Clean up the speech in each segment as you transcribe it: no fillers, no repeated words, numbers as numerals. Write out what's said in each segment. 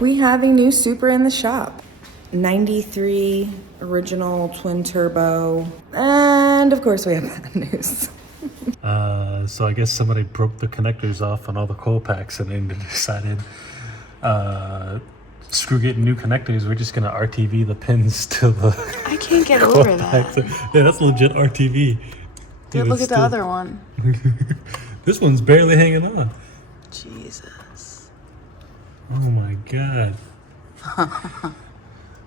We have a new Supra in the shop. 93 original twin turbo. And of course we have bad news. So I guess somebody broke the connectors off on all the coil packs and then decided, screw getting new connectors, we're just gonna RTV the pins to the I can't get over that. Yeah, that's legit RTV. Dude, look at the other one. This one's barely hanging on. Jesus. Oh my god.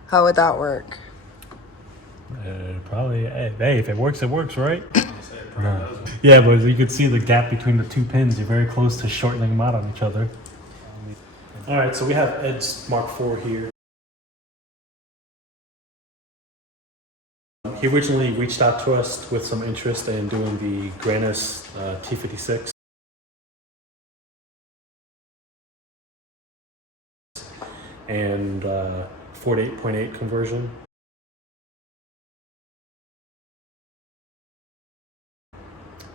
How would that work? Probably, hey, if it works, right? No. Yeah, but you could see the gap between the two pins. You're very close to shortening them out on each other. All right, so we have Ed's Mark IV here. He originally reached out to us with some interest in doing the Grannas T56. And Ford 8.8 conversion.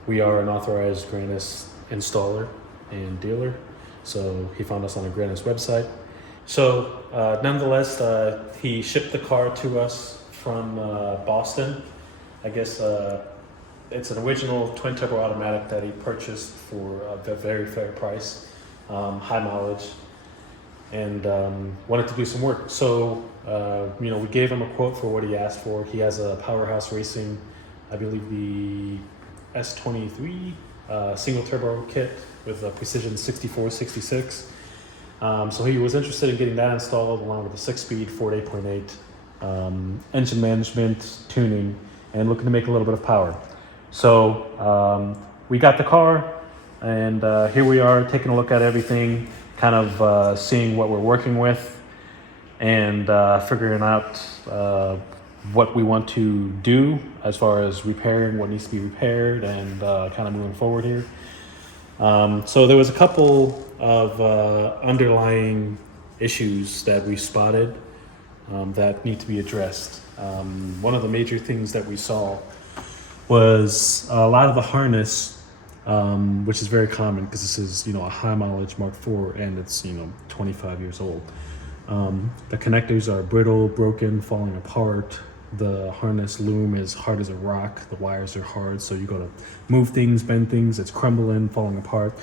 We are an authorized Grannas installer and dealer, so he found us on the Grannas website. So nonetheless, he shipped the car to us from Boston. I guess it's an original twin turbo automatic that he purchased for a very fair price, high mileage, and wanted to do some work. So we gave him a quote for what he asked for. He has a Powerhouse Racing, I believe the S23 single turbo kit with a Precision 6466. So he was interested in getting that installed along with the 6-speed Ford 8.8 engine management, tuning, and looking to make a little bit of power. So we got the car, and here we are taking a look at everything, kind of seeing what we're working with, and figuring out what we want to do as far as repairing what needs to be repaired, and kind of moving forward here. So there was a couple of underlying issues that we spotted that need to be addressed. One of the major things that we saw was a lot of the harness, which is very common because this is a high mileage Mark IV and it's 25 years old. The connectors are brittle, broken, falling apart. The harness loom is hard as a rock. The wires are hard, so you go to move things, bend things, it's crumbling, falling apart.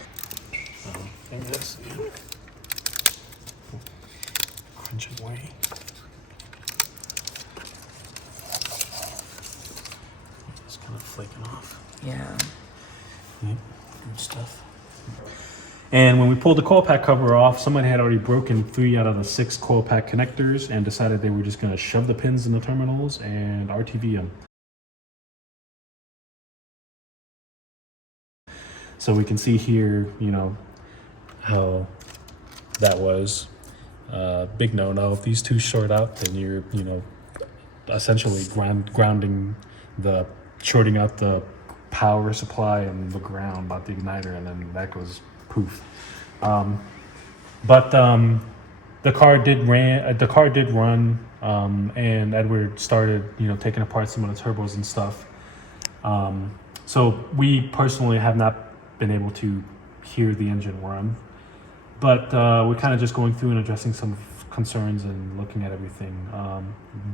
Crunch it away. It's kind of flaking off. Yeah. Good stuff. And when we pulled the coil pack cover off, somebody had already broken 3 out of the 6 coil pack connectors and decided they were just going to shove the pins in the terminals and RTV them. So we can see here, how that was. Big no-no. If these two short out, then you're, essentially grounding shorting out the power supply and the ground, not the igniter, and then that goes poof. But the car did run, and Edward started, taking apart some of the turbos and stuff. So we personally have not been able to hear the engine run, but we're kind of just going through and addressing some concerns and looking at everything.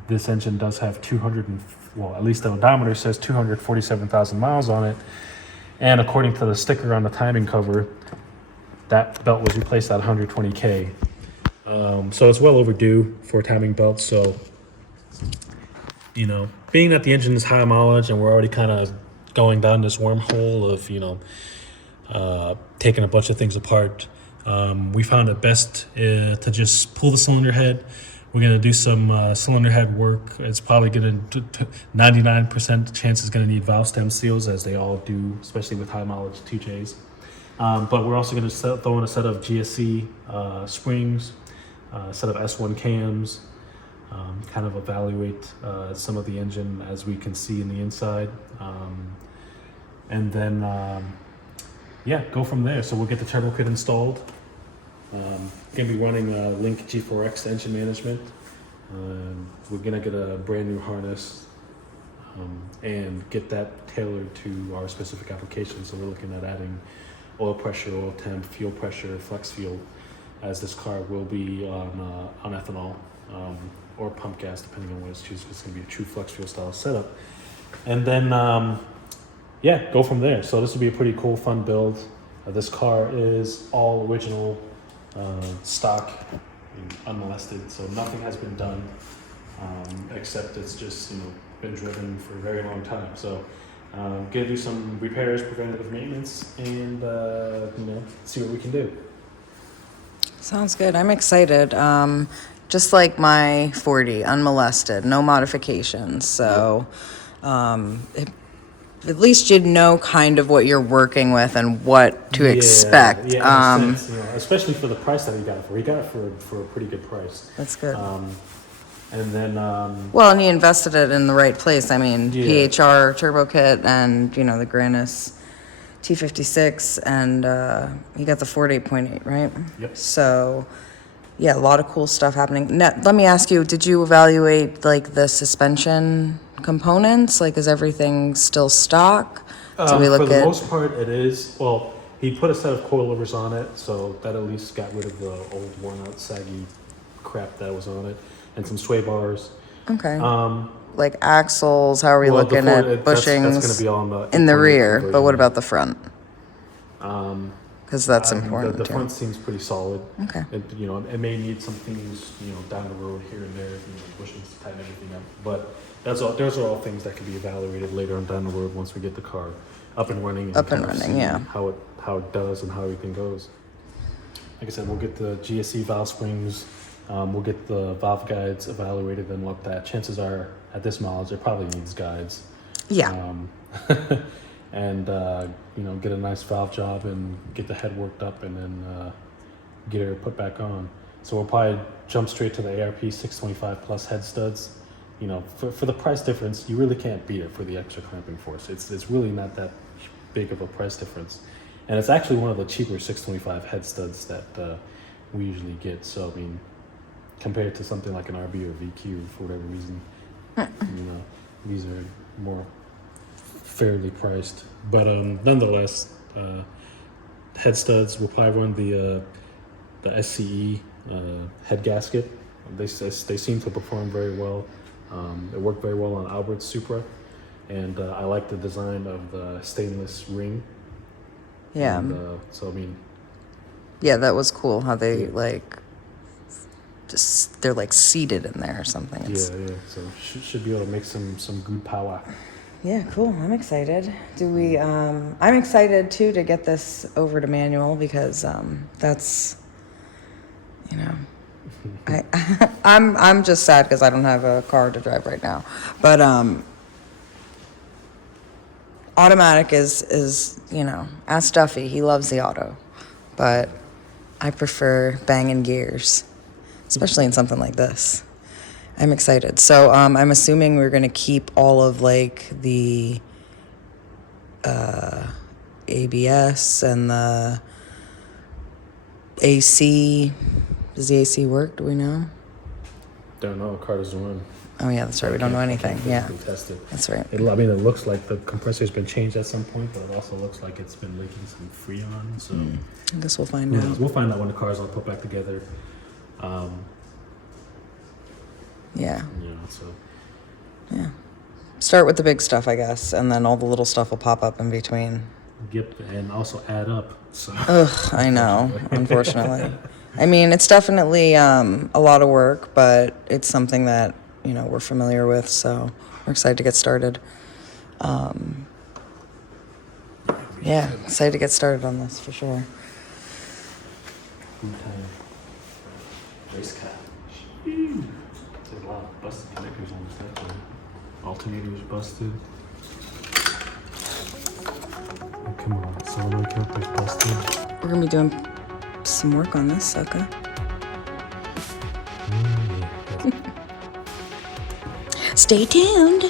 This engine does have at least the odometer says 247,000 miles on it, and according to the sticker on the timing cover, that belt was replaced at 120K. So it's well overdue for a timing belt. So, being that the engine is high mileage and we're already kind of going down this wormhole of, taking a bunch of things apart, we found it best to just pull the cylinder head. We're going to do some cylinder head work. It's probably going to 99% chance is going to need valve stem seals, as they all do, especially with high mileage 2Js. But we're also going to throw in a set of GSC springs, a set of S1 cams, kind of evaluate some of the engine as we can see in the inside. And then, go from there. So we'll get the turbo kit installed. Going to be running Link G4X engine management. We're going to get a brand new harness and get that tailored to our specific application. So we're looking at adding oil pressure, oil temp, fuel pressure, flex fuel, as this car will be on ethanol or pump gas, depending on what it's choosing. It's going to be a true flex fuel style setup. And then, yeah, go from there. So this will be a pretty cool, fun build. This car is all original, stock, and unmolested, so nothing has been done, except it's just, you know, been driven for a very long time. So gonna do some repairs, preventative maintenance, and you know, see what we can do. Sounds good. I'm excited. Just like my 40, unmolested, no modifications. So at least you'd know kind of what you're working with and what to expect. Yeah, in a sense, you know, especially for the price that he got it for. He got it for a pretty good price. That's good. And then well, and he invested it in the right place. I mean, PHR turbo kit and, you know, the Grannas T56, and he got the 48.8, right? Yep. So, yeah, a lot of cool stuff happening. Now, let me ask you, did you evaluate, like, the suspension components? Like, is everything still stock? for the most part, it is. Well, he put a set of coilovers on it, so that at least got rid of the old, worn-out, saggy crap that was on it, and some sway bars. Okay. Like axles, how are we looking at bushings? That's going to be all in the rear, but what about the front? Um, Because that's important. The front seems pretty solid. Okay. It, you know, it may need some things, you know, down the road here and there, you know, bushings to tighten everything up. But that's all. Those are all things that can be evaluated later on down the road once we get the car up and running. Up and running, yeah. How it does and how everything goes. Like I said, we'll get the GSE valve springs. We'll get the valve guides evaluated and looked at. Chances are, at this mileage, it probably needs guides. Yeah. And you know, get a nice valve job and get the head worked up, and then get her put back on. So we'll probably jump straight to the ARP 625 plus head studs. You know, for the price difference, you really can't beat it for the extra clamping force. It's really not that big of a price difference, and it's actually one of the cheaper 625 head studs that we usually get. So I mean, compared to something like an RB or VQ, for whatever reason, you know, these are more fairly priced. But nonetheless, head studs will probably run the SCE head gasket. They seem to perform very well. It worked very well on Mkiv Supra, and I like the design of the stainless ring. Yeah. And, so I mean. Yeah, that was cool how they they're like seated in there or something. Yeah. So should be able to make some good power. Yeah, cool. I'm excited. I'm excited too to get this over to manual because that's, you know, I'm just sad because I don't have a car to drive right now. But automatic is, you know, ask Duffy, he loves the auto. But I prefer banging gears, especially in something like this. I'm excited. So I'm assuming we're going to keep all of like the ABS and the AC. Does the AC work? Do we know? Don't know. Car doesn't run. Oh yeah, that's right. We don't know anything. Yeah, test it. That's right. I mean, it looks like the compressor's been changed at some point, but it also looks like it's been leaking some Freon. So I guess we'll find out. We'll find out when the car's all put back together. Yeah. You know, so. Yeah. Start with the big stuff, I guess, and then all the little stuff will pop up in between. Yep, and also add up. So. Ugh, I know, unfortunately. I mean, it's definitely a lot of work, but it's something that, you know, we're familiar with, so we're excited to get started. Yeah, excited to get started on this for sure. Good time. Race car. There's a lot of busted connectors on this stuff. Alternators busted. Oh, come on, solenoid connectors busted. We're gonna be doing some work on this sucker. Yeah. Stay tuned.